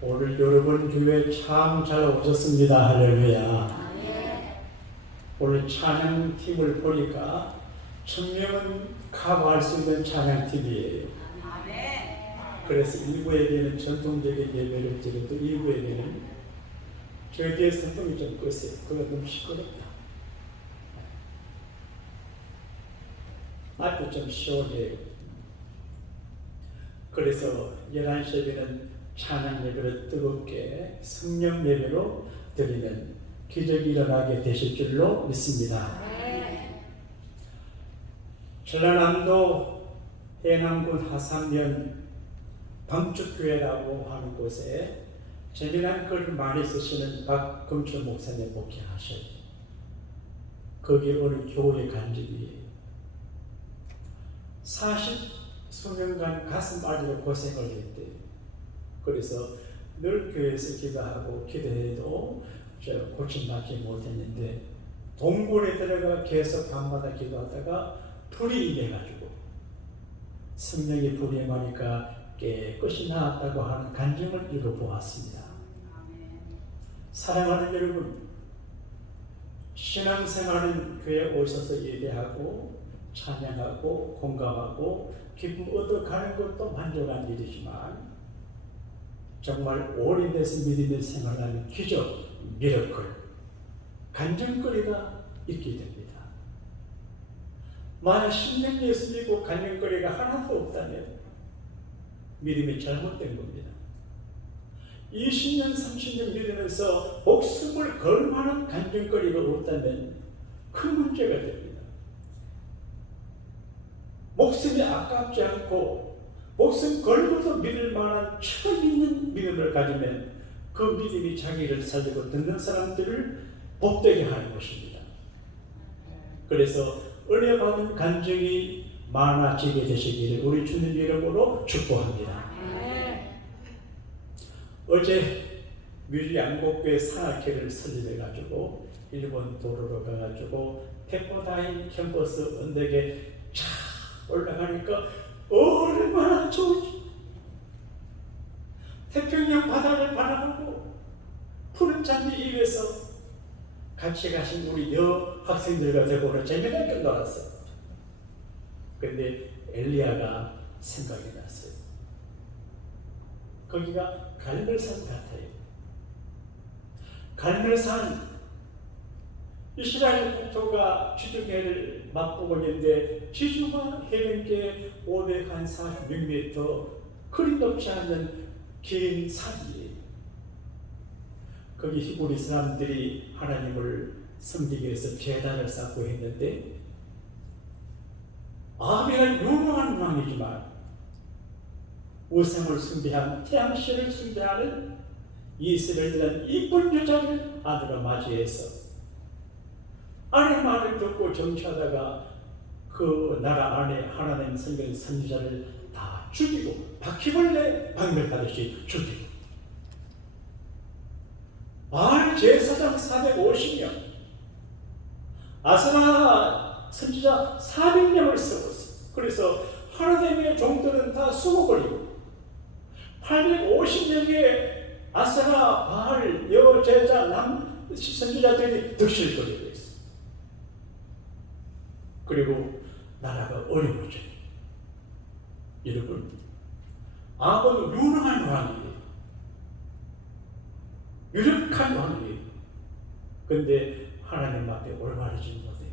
오늘 여러분 교회 참 잘 오셨습니다. 할렐루야. 오늘 찬양팀을 보니까 청명은 커버할 수 있는 찬양팀이에요. 그래서 일부에게는 전통적인 예배를 드려도 일부에게는 저에 대해 선동이 좀 껐어요. 그거 너무 시끄럽다. 아주 좀 시원해요. 그래서 11시 예배는 찬양 예배를 뜨겁게 성령 예배로 드리는 기적이 일어나게 되실 줄로 믿습니다. 전라남도 해남군 하산면 방축교회라고 하는 곳에 재미난 글을 많이 쓰시는 박금철 목사님 목회하셔요. 거기 어느 교회 간증이에요. 40수년간 가슴 앓으려 고생을 했대요. 그래서 늘 교회에서 기도하고 기도해도 고침받지 못했는데 동굴에 들어가 계속 밤마다 기도하다가 불이 임해가지고 성령이 불이 임하니까 깨끗이 나았다고 하는 간증을 읽어보았습니다. 사랑하는 여러분, 신앙생활은 교회에 오셔서 예배하고 찬양하고 공감하고 기쁨 얻어가는 것도 만족한 일이지만 정말 오래돼서 믿음의 생활하는 기적, 미러클, 간증거리가 있게 됩니다. 만약 10년 예수 믿고 간증거리가 하나도 없다면 믿음이 잘못된 겁니다. 20년, 30년 믿으면서 목숨을 걸 만한 간증거리가 없다면 큰 문제가 됩니다. 목숨이 아깝지 않고 목숨 걸고도 믿을 만한 처음 있는 믿음을 가지면 그 믿음이 자기를 살리고 듣는 사람들을 복되게 하는 것입니다. 그래서 은혜 받은 간증이 많아지게 되시기를 우리 주님 이름으로 축복합니다. 어제 뮤지 양곡교회 산악회를 설립해가지고 일본 도로로 가가지고 페퍼다인 캠퍼스 언덕에 쫙 올라가니까 얼마나 좋은지. 태평양 바다를 바라보고 푸른 잔디 위에서 같이 가신 우리 여학생들과 되고 재미나게 놀았어요. 근데 엘리야가 생각이 났어요. 거기가 갈멜산 같아요. 갈멜산, 이스라엘 국토가 지중해를 맛보고 있는데 지중해 해변계 546m 그리 높지 않은 긴 산이에요. 거기 히브리 사람들이 하나님을 섬기기 위해서 제단을 쌓고 했는데 아합이가 유명한 왕이지만 우상을 숭배한 태양신을 숭배하는 이스라엘이라는 이쁜 여자를 아들로 맞이해서 아내 말을 듣고 정치하다가 그 나라 안에 하나님 섬기는 선지자를 다 죽이고 바퀴벌레 박멸하듯이 죽이고 바알 제사장 450명 아스라 선지자 400명을 썩었어. 그래서 하나님의 종들은 다 숨어버리고 850명의 아스라 바알 여제자 남 선지자들이 득실거리고 있어. 그리고 나라가 어려워져요. 여러분, 아합은 유능한 왕이에요. 유력한 왕이에요. 근데 하나님 앞에 올바르지 못해요.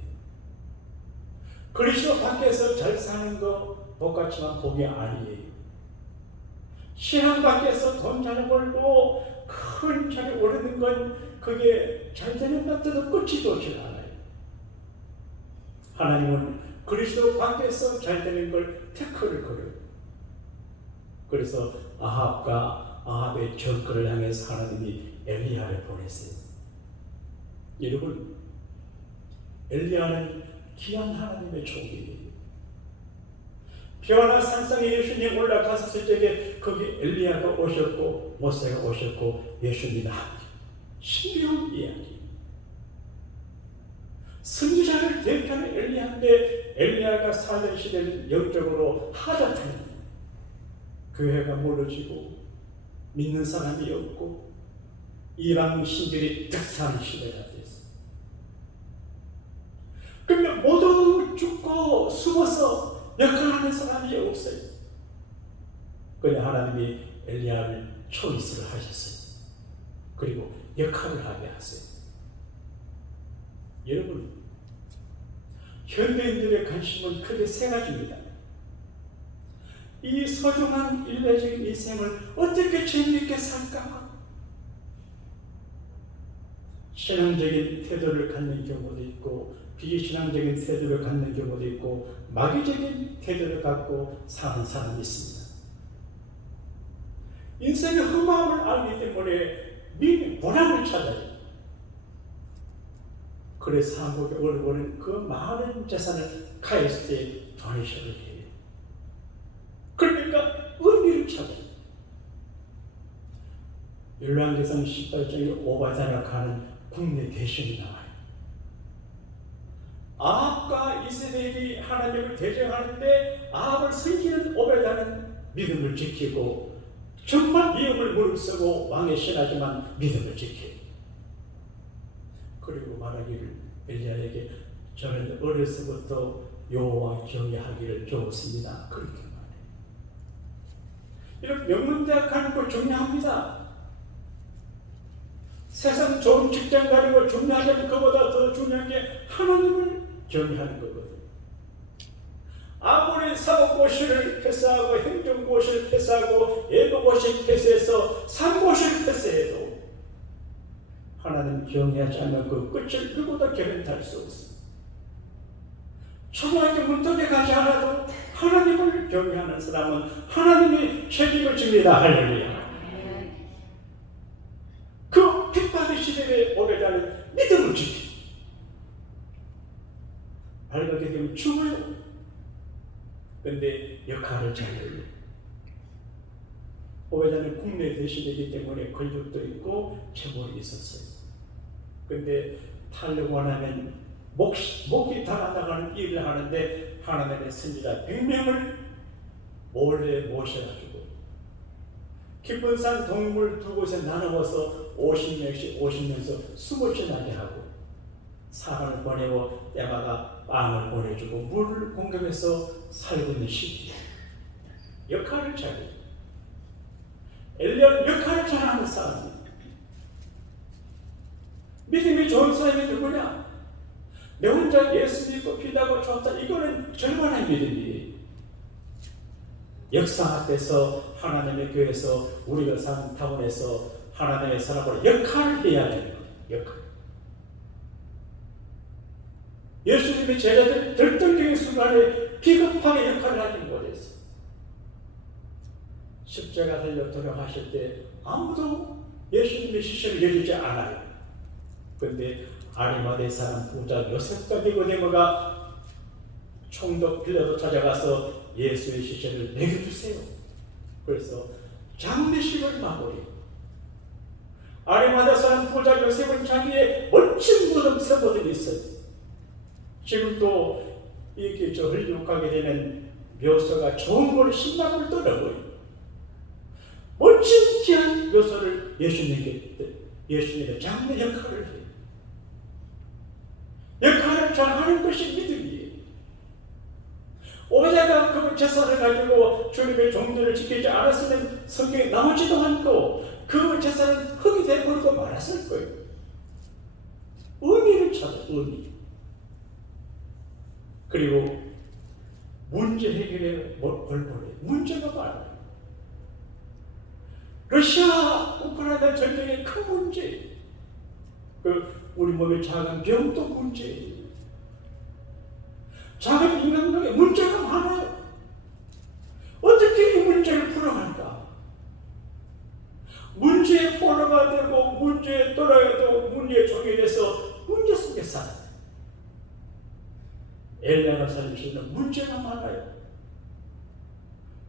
그리스도 밖에서 잘 사는 거 똑같지만 복이 아니에요. 신앙 밖에서 돈 잘 벌고 큰 자리 오르는 건 그게 잘 되는 것들도 끝이 좋지 않아요. 하나님은 그리스도 밖에서 잘 되는 걸 태클을 걸어요. 그래서 아합의 정권을 향해서 하나님이 엘리야를 보냈어요. 여러분, 엘리야는 귀한 하나님의 종이에요. 변화 산상에 예수님 올라갔었을 적에 거기 엘리야가 오셨고 모세가 오셨고 예수님이 함께 신비한 이야기. 선지자를 대표하는 엘리야인데 엘리야가 살던 시대는 영적으로 하dat하는 교회가 무너지고 믿는 사람이 없고 이방 신들이 득사하는 시대가 됐어요. 그러면 모두 죽고 숨어서 역할하는 사람이 없어요. 그러나 하나님이 엘리야를 초이스를 하셨어요. 그리고 역할을 하게 하세요. 여러분, 현대인들의 관심은 크게 세 가지입니다. 이 소중한 인類적인 인생을 어떻게 재미있게 살까? 신앙적인 태도를 갖는 경우도 있고 비신앙적인 태도를 갖는 경우도 있고 마귀적인 태도를 갖고 사는 사람이 있습니다. 인생의 흠함을 알기 때문에 보람을 찾아요. 그래서 한국의 어르고는 그 많은 재산을 카이스트에 도네이션을 해요. 그러니까 의미를 찾아요. 열왕기상 18장에 오바다라 가는 국내 대신이 나와요. 아합과 이세벨이 하나님을 대적하는데 아합을 섬기는 오베다는 믿음을 지키고 정말 위험을 무릅쓰고 왕의 신하지만 믿음을 지켜요. 그리고 말하기를 엘리야에게 저는 어려서부터 여호와 경외하기를 배웠습니다. 그렇게 말해요. 이런 명문대학 가는 거 중요합니다. 세상 좋은 직장 가는 거 중요하지만 그보다 더 중요한 게 하나님을 경외하는 거거든요. 아무리 사업고시를 패스하고 행정고시를 패스하고 예고고시를 패스해서 상고시를 패스해도 하나님 경외하지 않는 그 끝을 누구도 개변할 수 없습니다. 초등학교 문턱에 가지 않아도 하나님을 경외하는 사람은 하나님이 책임을 집니다. 할렐루야. 그 핍박의 시대에 오래가는 믿음을 지키. 밝게 되면 죽어요. 그런데 역할을 잘해요. 오베다는 국내 대신이기 때문에 권력도 있고 체벌이 있었어요. 그런데 탈원하면 목이 달아나가는 일을 하는데 하나님의 선지자 100명을 몰래 모셔가지고 기쁜산 동물 두 곳에 나누어서 50명씩 숨을 지나게 하고 사람을 보내고 때마다 빵을 보내주고 물을 공급해서 살고 있는 시기예요. 역할을 잘해요. 엘리야는 역할을 잘하는 사람이에요. 믿음이 좋은 사람이 누구냐? 내 혼자 예수 믿고 피다고 좋다. 이거는 절반의 믿음이에요. 역사 앞에서 하나님의 교회에서 우리가 사는 타운에서 하나님의 사람으로 역할을 해야 되는 거예요. 역할. 예수님의 제자들 결정적인 순간에 비겁하게 역할을 하지 못했어요. 십자가 달려 돌아가실 때 아무도 예수님의 시신을 내리지 않아요. 그런데 아리마대 사람 부자 요셉과 니고데모가 총독 빌라도 찾아가서 예수의 시신을 먹여주세요. 그래서 장례식을 마무리. 아리마대 사람 부자 요셉은 자기의 멋진 무덤 세모들이 있어요. 지금도 이렇게 헐리우드하게 되는 묘소가 좋은 걸 신랑을 떠나고요. 멋진 귀한 묘소를 예수님의 장례 역할을 해요. 역할을 잘하는 것이 믿음이에요. 오베다가 그 제사를 가지고 주님의 종들을 지키지 않았으면 성경에 나오지도 않고 그 제사는 흙이 되어버리고 말았을 거예요. 의미를 찾아, 의미. 그리고 문제 해결에 골몰해. 문제가 많아요. 러시아 우크라이나 전쟁의 큰 문제, 우리 몸의 작은 병도 문제예요. 작은 인간관계 문제가 많아요. 어떻게 이 문제를 풀어갈까? 문제에 포로가 되고 문제에 돌아가도 문제에 종이돼서 문제 속에 살아요. 엘리야가 살릴 수 있는 문제가 많아요.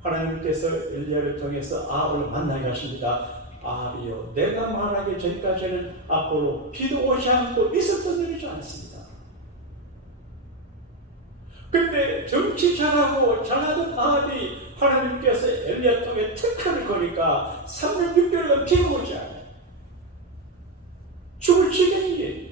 하나님께서 엘리야를 통해서 아합을 만나게 하십니다. 아합이여, 내가 말하기 전까지는 앞으로 비도 오지 않고 이슬도 내리지 않습니다. 근데 정치 잘하고 잘하던 아합이 하나님께서 엘리야 통해 특허를 거니까 3년 6개월간 비가 오지 않아요. 죽을 지경이에요.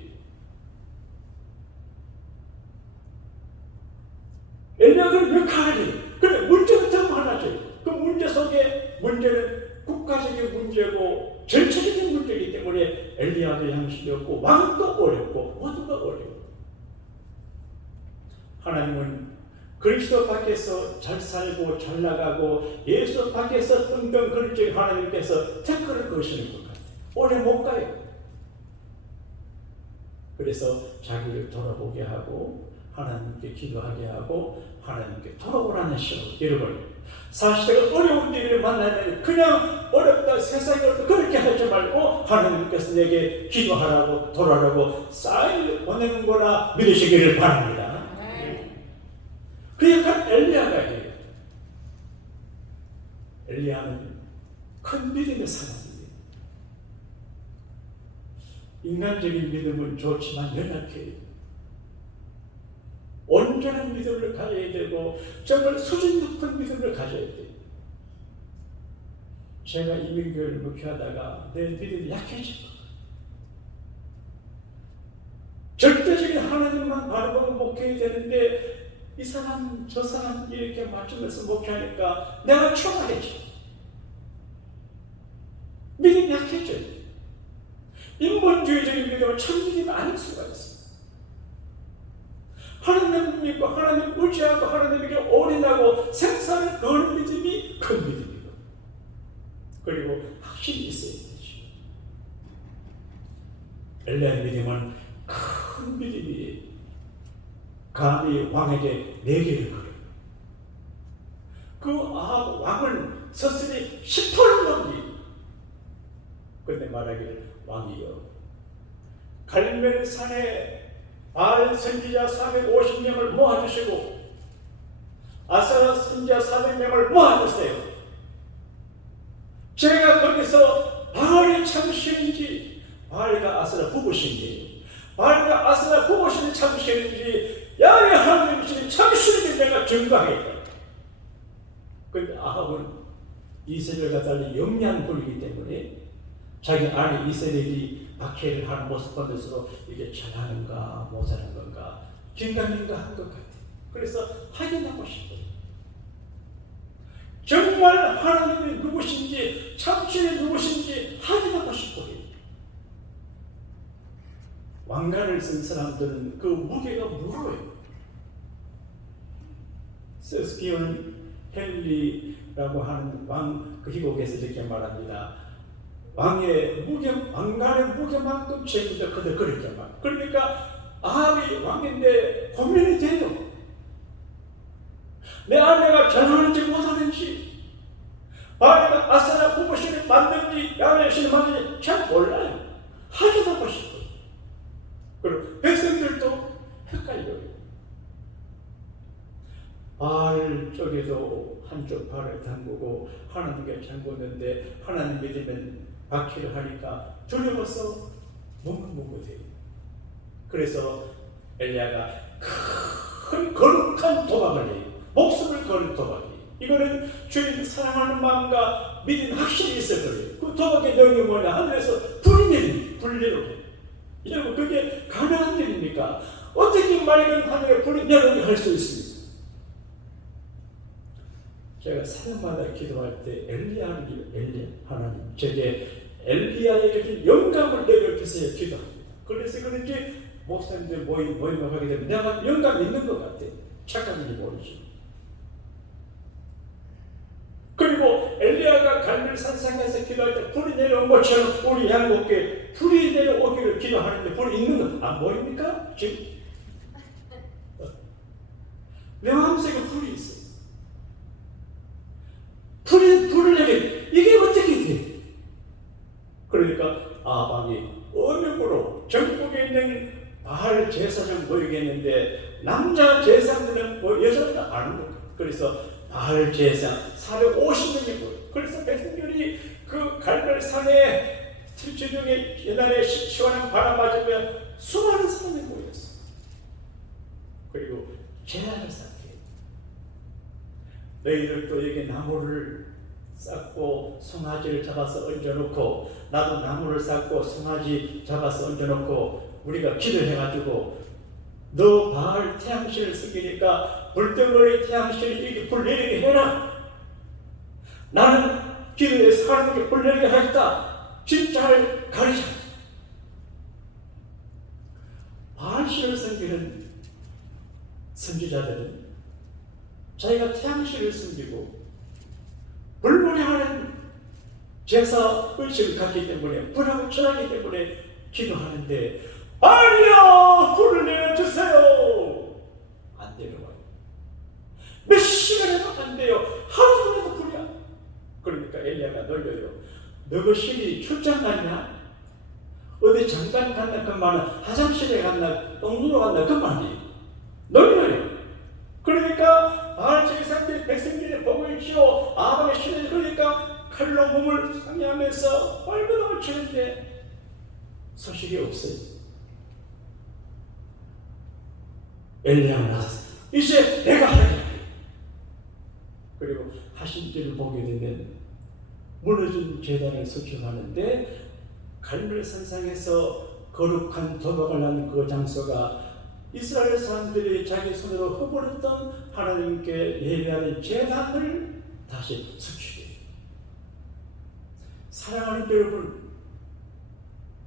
엘리야가 몇 가지. 근데 문제는 더 많아져요. 그 문제 속에 문제는 국가적인 문제고 전체적인 문제이기 때문에 엘리야도 양식이 없고 왕도 어렵고 모두가 어려워. 하나님은 그리스도 밖에서 잘 살고 잘 나가고 예수 밖에서 등등 그럴 때 하나님께서 특허를 거시는 것 같아요. 오래 못 가요. 그래서 자기를 돌아보게 하고 하나님께 기도하게 하고 하나님께 돌아오라는 시험. 여러분 사실 어려운 일을 만나면 그냥 어렵다 세상이 어렵다 그렇게 하지 말고 하나님께서 내게 기도하라고 돌아오라고 사인을 보내는 거나 믿으시기를 바랍니다. 그 약간 엘리야가 해요. 엘리야는 큰 믿음의 사람이에요. 인간적인 믿음은 좋지만 연약해요. 온전한 믿음을 가져야 되고 정말 수준 높은 믿음을 가져야 돼요. 제가 이민교회를 목회하다가 내 믿음이 약해진 거예요. 절대적인 하나님만 바라보고 목회해야 되는데 이 사람 저 사람 이렇게 맞추면서 목회하니까 내가 초라해져. 믿음이 약해져요. 인본주의적인 믿음은 참 믿음이 아닐 수가 있어요. 하나님 믿고 하나님 의지하고 하나님에게 올인하고 생사를 거는 믿음이 큰 믿음이고 그리고 확신이 있어야 되죠. 엘리야의 믿음은 큰 믿음이에요. 감히 왕에게 내기를 걸어요. 그 왕은 스스로 10%를 넘기. 그런데 말하기를 왕이여 갈멜 산에 바알 선지자 450명을 모아주시고 아사라 선지자 400명을 모아주세요. 제가 거기서 바알이 참신인지 바알과 아사라 부부신지 바알과 아사라 부부신이 참신인지 야외 하나님이 참신인지 내가 증거하겠다. 그런데 아합은 이스라엘과 달리 영양불이기 때문에 자기 안에 이스라엘이 박해를 하는 모습 보면서 이게 잘하는가 모자란 건가 긴가민가 한 것 같아요. 그래서 확인하고 싶어요. 정말 하나님이 누구신지 참신이 누구신지 확인하고 싶어요. 왕관을 쓴 사람들은 그 무게가 무거워요. 세스피온 헨리라고 하는 왕 그 희곡에서 이렇게 말합니다. 왕의 무게, 왕관의 무게만큼 죄입니다. 그렇게 말. 그러니까 아합이 왕인데 고민이 돼요. 내 아내가 전하는지 못하는지, 바알과 아사라 부부신을 맞는지 야훼 신을 맞는지 잘 몰라요. 확인하고 싶어요. 그리고 백성들도 헷갈려요. 바알 쪽에도 한쪽 발을 담그고 하나님께 잠궜는데 하나님 믿으면 박해를 하니까 두려워서 묵묵묵묵해요. 그래서 엘리야가 큰 거룩한 도박을 해요. 목숨을 거는 도박이에요. 이거는 주님을 사랑하는 마음과 믿음 확실히 있을 거예요. 그 도박의 내용이 뭐냐? 하늘에서 불이 내립니다. 불이 내려요. 여러분 그게 가능한 일입니까? 어떻게 맑은 하늘에 불이 내려오게 할 수 있습니까? 제가 사람마다 기도할 때 엘리야 하나님 제게 엘리야에게 영감을 내려주세요 기도합니다. 그래서 그런지 목사님들 모임을 하게 되면 내가 영감이 있는 것 같아. 착각인지 모르지. 그리고 엘리야가 갈멜 산상에서 기도할 때 불이 내려온 것처럼 우리 양국에 불이 내려오기를 기도하는데 불이 있는 거 안 보입니까? 지금 내 마음속에 불이 있어. 불을 내게 이게 어떻게 돼? 그러니까 아합이 언역으로 전국에 있는 바알 제사장 모이겠는데 남자 제사장들은 여자들은 안 모여. 그래서 바알 제사 450명이 모여. 그래서 백성들이 그 갈멜 산에 들쥐 중에 옛날에 시원한 바람 맞으면 수많은 사람이 모였어. 그리고 재단을 쌓게. 너희들도 여기 나무를 쌓고 송아지를 잡아서 얹어놓고, 나도 나무를 쌓고 송아지 잡아서 얹어놓고, 우리가 기도해가지고 너 바알 태양신을 섬기니까 불덩어리 태양신을 이렇게 불 내리게 해라. 나는 기도해서 하나님께 불 내리게 하겠다. 진짜를 가르쳐. 바알신을 섬기는 선지자들은 자기가 태양신을 섬기고 불문하는 제사 의식을 갖기 때문에, 불하고 절하기 때문에 기도하는데, 아니야, 불을 내려주세요. 안 내려와요. 몇 시간에도 안 돼요. 하루 종일도 불이야. 그러니까 엘리야가 놀려요. 너그 신이 출장 갔냐? 어디 잠깐 갔나? 그 말은 화장실에 갔나? 똥누러 갔나? 그 말이 놀려요. 그러니까 바알 제사장들이 백성들이 보고 있지요. 아합의 신을, 그러니까 칼로 몸을 상해하면서 발버둥을 치는데 소식이 없어요. 엘리야가 나서 이제 내가 하겠다. 그리고 하신 일을 보게 되면 무너진 제단을 수축하는데, 갈멜산상에서 거룩한 도박을 한 그 장소가 이스라엘 사람들이 자기 손으로 허물었던 하나님께 예배하는 제단을 다시 수축해요. 사랑하는 여러분,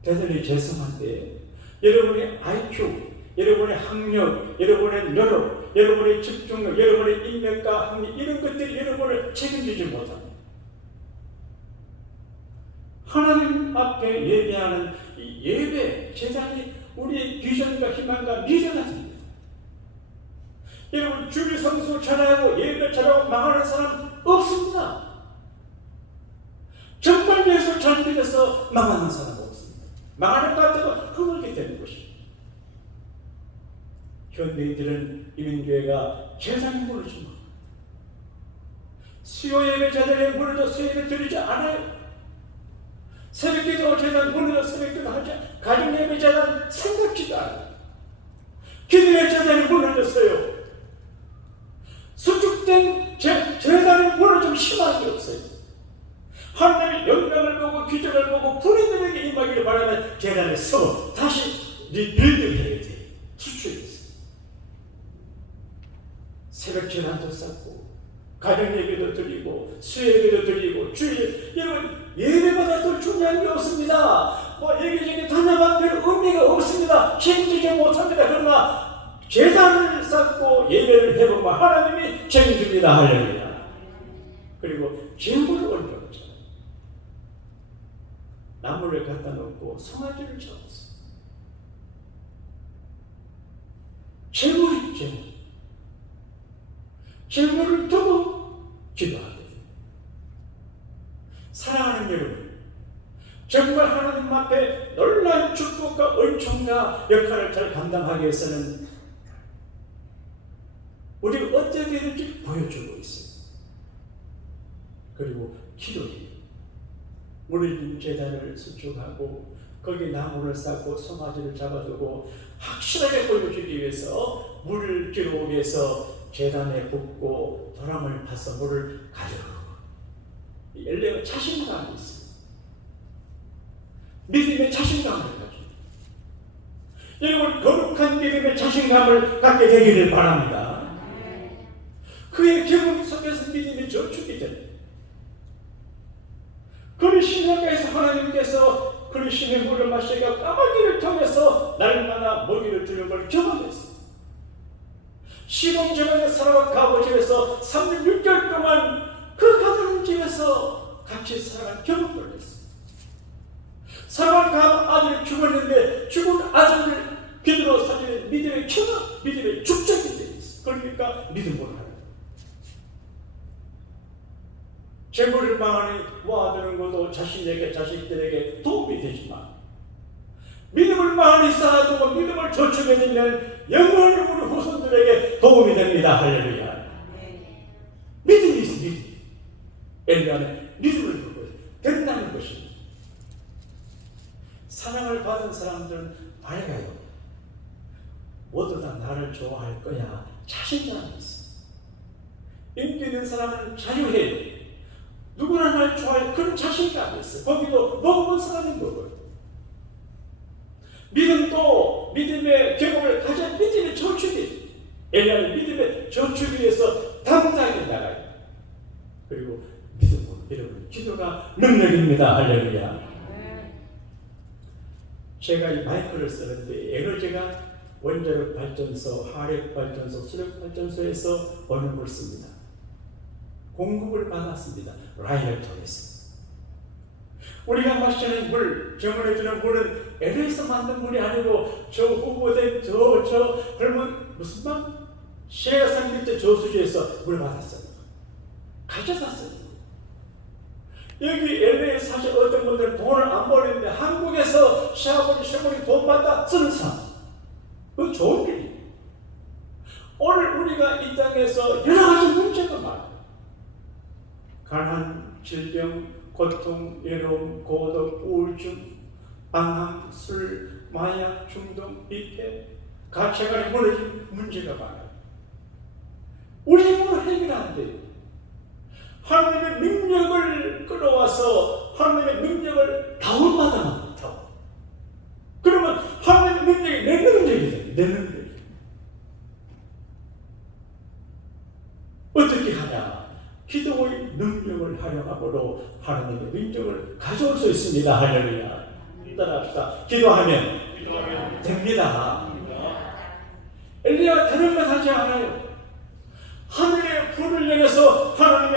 대단히 죄송한데 여러분의 IQ, 여러분의 학력, 여러분의 노력, 여러분의 집중력, 여러분의 인맥과 학력, 이런 것들이 여러분을 책임지지 못합니다. 하나님 앞에 예배하는 이 예배 제단이 우리의 비전과 희망과 미래가 됩니다. 여러분, 주일 성수 잘하고 예배 잘하고 망하는 사람 없습니다. 정말 예수 잘 믿어서 망하는 사람 없습니다. 망하는 것 같아도 흐물게 되는 것입니다. 현대인들은 이민교회가 제단이 무너집니다. 수요 예배 제단에 무너져 수요 예배 드리지 않아요. 새벽기도 제단 무너져 새벽기도 하지, 가정 예배 제단 생각지도 않아요. 기도의 제단이 무너졌어요. 수축된 제단이 무너지면 희망이 없어요. 하나님의 영광을 보고 기적을 보고 불의들에게 임하기를 바라는 제단에 서 다시 리빌드해야 돼요. 수축했어요. 새벽 제단도 쌓고 가정 예배도 드리고 수요 예배도 드리고 주일, 여러분 예배보다 더 중요한 게 없습니다. 뭐 여기저기 다녀봐도 별 의미가 없습니다. 책임지지 못합니다. 그러나 제단을 쌓고 예배를 해보면 하나님이 책임집니다. 할렐루야. 그리고 재물을 얹어놓잖아요. 나무를 갖다 놓고 송아지를 잡았어요. 재물이 재물. 재물을 두고 기도하거든요. 사랑하는 여러분, 정말 하나님 앞에 놀라운 축복과 은총과 역할을 잘 감당하기 위해서는 우리가 어떻게 해야 될지 보여주고 있어요. 그리고 기도해요. 무너진 제단을 수축하고 거기 나무를 쌓고 송아지를 잡아두고 확실하게 보여주기 위해서 물을 길어오기 위해서 제단에 붓고 도랑을 파서 물을 가져오고, 엘리야가 자신감이 있습니다. 믿음의 자신감을 가지고, 여러분 거룩한 믿음의 자신감을 갖게 되기를 바랍니다. 그의 경험 속에서 믿음이 저축이 됩니다. 그의 신학가에서 하나님께서 그의 신의 물을 마시고 까마귀를 통해서 날마다 먹이를 주는 걸 경험했습니다. 시범정원에 살아온 가부 집에서 3년 6개월 동안 그 가정 집에서 같이 살아간 경험을 했습니다. 살아온 가부 아들이 죽었는데 죽은 아들을 기도로 살리는 믿음의 경험, 믿음의 축적이 되어 있습니다. 그러니까 믿음으로 하는 거예요. 재물을 많이 모아두는 것도 자신에게, 자식들에게 도움이 되지만 믿음을 많이 쌓아두고 믿음을 저축해두면 영원히 우리 후손들에게 도움이 됩니다. 할렐루야. 믿음이 있어, 믿음. 엘리야는 믿음을 두고 된다는 것입니다. 사랑을 받은 사람들은 밝아요. 모두 다 나를 좋아할 거야, 자신감이 있어. 인기 있는 사람은 자유해요. 누구나 날 좋아해. 그런 자신감이 있어. 거기도 먹어본 사람이 먹어요. 믿음도 믿음의 경험을 가진 믿음의 저축이 엘리야는 믿음의 저축 위해서 당당히 나가요. 그리고 믿음은 기도가 능력입니다. 할렐루야. 제가 이 마이크를 쓰는데 에너지가 원자력 발전소, 화력 발전소, 수력 발전소에서 어느 물 씁니다. 공급을 받았습니다. 라인을 통해서. 우리가 마시는 물, 경험해주는 물은 LA에서 만든 물이 아니고 저 후보된 그러면 무슨 말? 시내산 밑에 저수지에서 물 받았어요. 가져갔어요. 여기 LA에 사실 어떤 분들은 돈을 안 버리는데 한국에서 샤워리 돈 받아 쓰는 사람. 그건 좋은 일이에요. 오늘 우리가 이 땅에서 여러 가지 문제가 많아요. 가난, 질병, 고통, 외로움, 고독, 우울증, 방황, 술, 마약, 중독, 빚배, 가치관이 무너진 문제가 많아요. 우리 힘으로 해결이 안 돼요. 하나님의 능력을 끌어와서 하나님의 능력을 다운받아만 못하고 그러면 하나님의 능력이 내 능력이 돼요. 내 능력이. 어떻게 하냐? 기도의 능력을 활용함으로 하나님의 능력을 가져올 수 있습니다. 할렐루야. 따라합시다. 기도하면 됩니다. 엘리야가 다른 것 하지 않아요. 하늘의 불을 향해서 하나님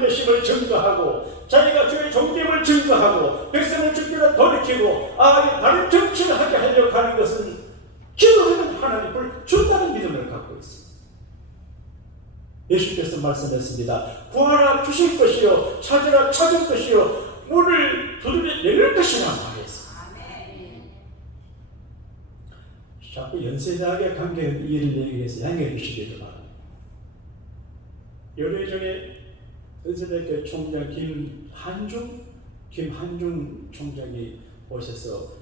되심을 증거하고 자기가 주의 존귀함을 증거하고 백성을 주께로 돌이키고 이 다른 정치를 하게 하려고 하는 것은 기도하면 하나님을 준다는 믿음을 갖고 있습니다. 예수께서 말씀했습니다. 구하라 주실 것이요 찾으라 찾을 것이요 문을 두드려 열릴 것이라 말했습니다. 자꾸 연세대학에 관계된 일을 얘기해서 양해해 주시기를 바랍니다. 열흘 전에 연세대학교 총장 김한중 총장이 오셔서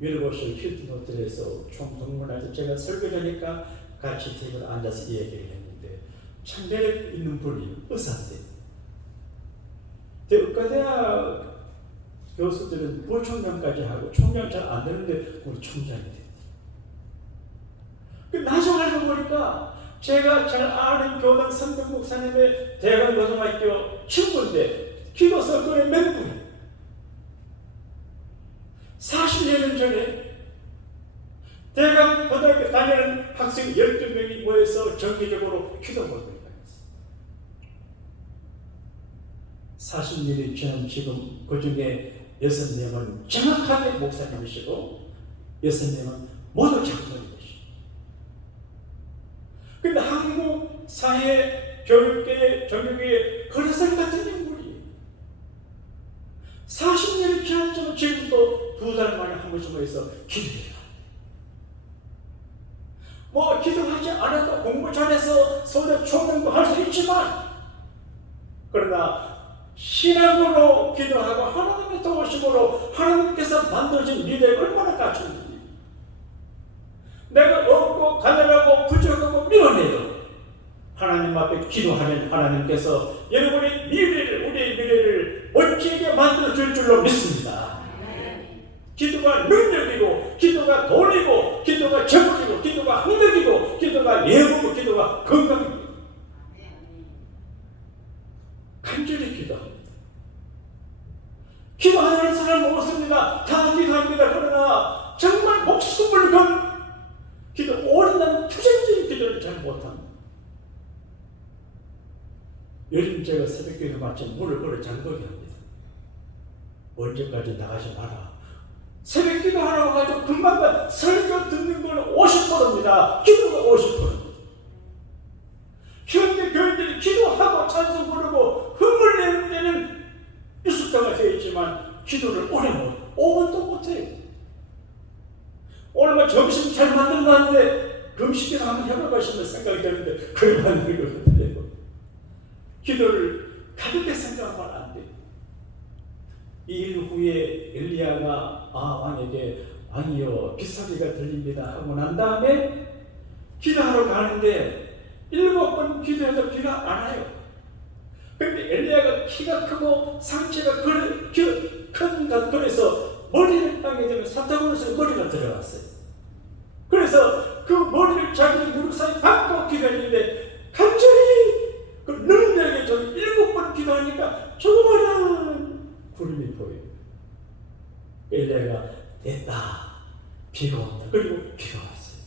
유니버셜 힐튼 호텔에서 총동문회에서 제가 설교하니까 같이 테이블에 앉아서 얘기를 했는데 참배에 있는 분이 의사인데 의과대학 교수들은 부총장까지 하고 총장 잘 안 되는데 우리 총장이 돼요. 나중에 알고 보니까 제가 잘 아는 교당 성경 목사님의 대관고등학교 친구인데 기도 설교의 멘토예요. 40년 전에 대관고등학교 다니는 학생 12명이 모여서 정기적으로 기도 모임을 가졌어요. 40년이 지난 지금 그 중에 6명은 정확하게 목사님이시고 6명은 모두 장로님이시고 근데 한국 사회 교육계 정교계의 거래선 같은 인물이에요. 40년이 지났지만 지금도 2달 만에 한 번씩 모여서 기도해요. 기도하지 않아도 공부 잘해서 서울대 총장도 할 수 있지만 그러나 신앙으로 기도하고 하나님의 도우심으로 하나님께서 만들어진 미래에 얼마나 갖춘지 내가 없고 가난하고 부족하고 미워해요. 하나님 앞에 기도하면 하나님께서 여러분의 미래를 우리의 미래를 멋지게 만들어 줄 줄로 믿습니다. 기도가 능력이고 기도가 돈이고 기도가 정복이고 기도가 능력이고 기도가 예고고 기도가 건강이고 간절히 기도합니다. 기도하는 사람은 없습니다. 다 기도합니다. 그러나 정말 목숨을 건 기도, 오랜 투쟁적인 기도를 잘 못합니다. 요즘 제가 새벽기도 마침 문을 걸어 잠그게 합니다. 언제까지 나가지 마라. 새벽기도 하라고 가지고 금방 설교 듣는 거는 50%입니다. 기도가 50%입니다. 현대 교인들이 기도하고 찬송 부르고 흥을 내는 데는 익숙하게 되어 있지만 기도를 오래 못, 5분도 못해요. 오늘 점심 잘 만들었는데 금식기도 한번 해볼까 싶은 생각이 드는데 그걸 만들고 있거든요. 기도를 가볍게 생각하면 안 돼요. 이 일 후에 엘리야가 왕에게 왕이여 비사기가 들립니다 하고 난 다음에 기도하러 가는데 7번 기도해도 비가 안 와요. 그런데 엘리야가 키가 크고 상체가 큰 gat돌에서 머리를 땅에 대면 사타구니에서 머리가 들어갔어요. 그래서 그 머리를 자기 무릎 사이 박고 기도했는데 간절히 그 능력에 좀 7번 기도하니까 조그마한 구름이 보여요. 엘리야가 됐다, 비가 온다. 그리고 비가 왔어요.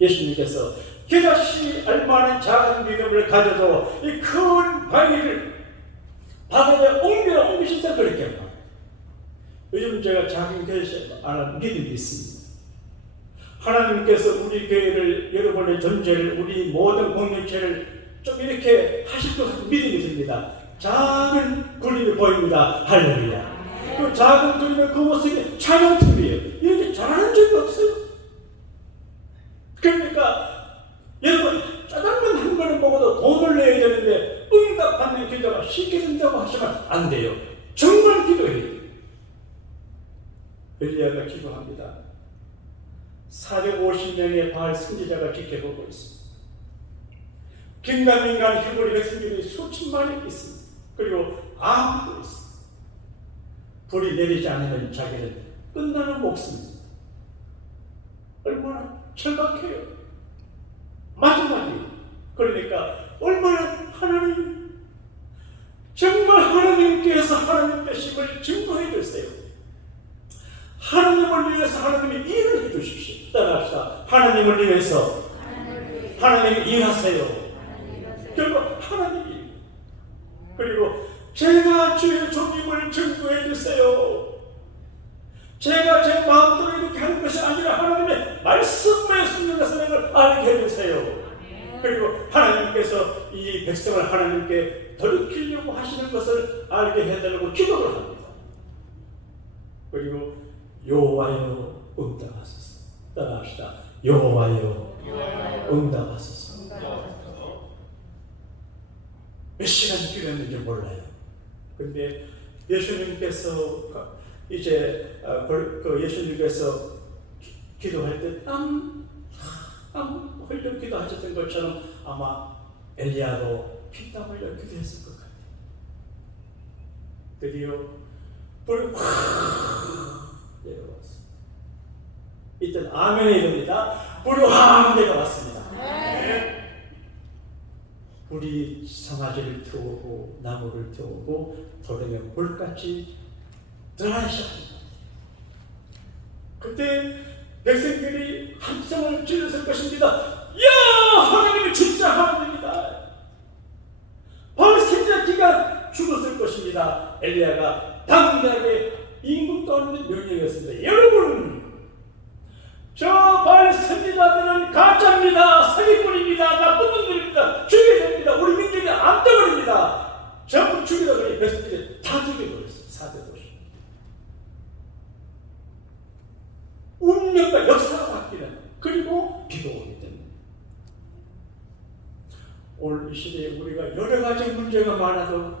예수님께서 겨자씨 알만한 작은 믿음을 가져도 이 큰 바위를 바다에 옮기시다 그렇게 말해요. 요즘 제가 작은 교회에서 아는 믿음이 있습니다. 하나님께서 우리 교회를, 여러분의 존재를, 우리 모든 공동체를 좀 이렇게 하실 것 같은 믿음이 듭니다. 작은 구름이 보입니다. 할렐루야. 그 작은 구름의 그 모습이 찬양팀이에요. 이렇게 잘하는 적이 없어요. 그러니까 여러분, 짜장면 한 그릇 먹어도 돈을 내야 되는데 응답받는 기도가 쉽게 된다고 하시면 안 돼요. 정말 기도해요. 엘리야가 기도합니다. 450명의 바알 선지자가 지켜보고 있습니다. 긴가민가한 히브리 백성들이 수천만이 있습니다. 그리고 아무도 있습니다. 불이 내리지 않으면 자기는 끝나는 목숨입니다. 얼마나 절박해요. 마지막이에요. 그러니까 얼마나 하나님, 정말 하나님께서 하나님 되심을 증거해 주세요. 하나님을 위해서 하나님이 일을 해 주십시오. 따라합시다. 하나님을 위해서 하나님이 일하세요. 결국 하나님이. 그리고 제가 주의 종임을 증거해 주세요. 제가 제 마음대로 이렇게 하는 것이 아니라 하나님의 말씀에 순종해서 내가 알게 해주세요. 그리고 하나님께서 이 백성을 하나님께 돌이키려고 하시는 것을 알게 해달라고 기도를 합니다. 그리고 여호와여 응답하소서. 따라합시다. 여호와여 응답하소서. 몇 시간 기도했는지 몰라요. 근데 예수님께서 이제 예수님께서 기도할 때 땀 흘려 기도하셨던 것처럼 아마 엘리야도 피땀 흘려 기도했을 것 같아요. 드디어 불이 확 내려왔습니다. 이때는 아멘이 됩니다. 불이 확 내려왔습니다. 불이 성아지를 태우고 나무를 태우고 돌에 불같이 드러나기 시작합니다. 그때 백성들이 함성을 질렀을 것입니다. 야, 하나님이 진짜 하나님이다. 바로 선지자가 죽었을 것입니다. 엘리야가 당당하게 임금 가운데 명령했습니다. 여러분, 저 바알 선지자들은 가짜입니다. 사기꾼입니다. 나쁜 놈들입니다. 죽여야 됩니다. 우리 민족이 안 떠버립니다. 전부 죽이라고 해. 백성들이 다 죽여버렸어요. 450. 운명과 역사가 바뀌는, 그리고 비가 오게 됩니다. 오늘 이 시대에 우리가 여러 가지 문제가 많아도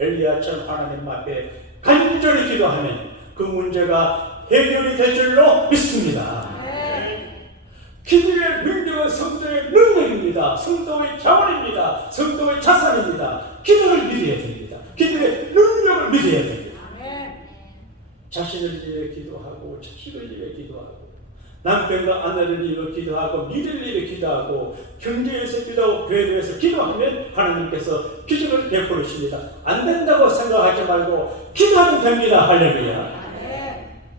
엘리야처럼 하나님 앞에 간절히 기도하면 그 문제가 해결이 될 줄로 믿습니다. 기도의 능력은 성도의 능력입니다. 성도의 자원입니다. 성도의 자산입니다. 기도를 믿어야 됩니다. 기도의 능력을 믿어야 됩니다. 자신을 위해 기도하고, 자식을 위해 기도하고, 남편과 아내를 위해 기도하고, 미래를 위해 기도하고, 경제에서 기도하고, 교회에서 기도하면 하나님께서 기적을 베풀으십니다. 안 된다고 생각하지 말고 기도하면 됩니다. 할렐루야.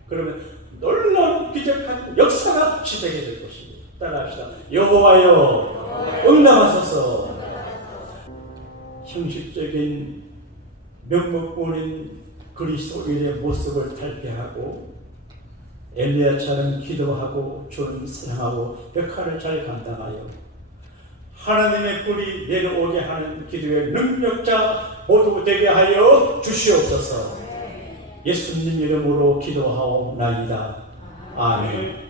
그러면 놀라운 기적 같은 역사가 시작이 될 것입니다. 따라합시다. 여호와여 응답하소서. 형식적인 명목보는 그리스도인의 모습을 탈피하고 엘리야처럼 기도하고 주님 사랑하고 역할을 잘 감당하여 하나님의 꿀이 내려오게 하는 기도의 능력자 모두 되게 하여 주시옵소서. 예수님 이름으로 기도하옵나이다. 아멘.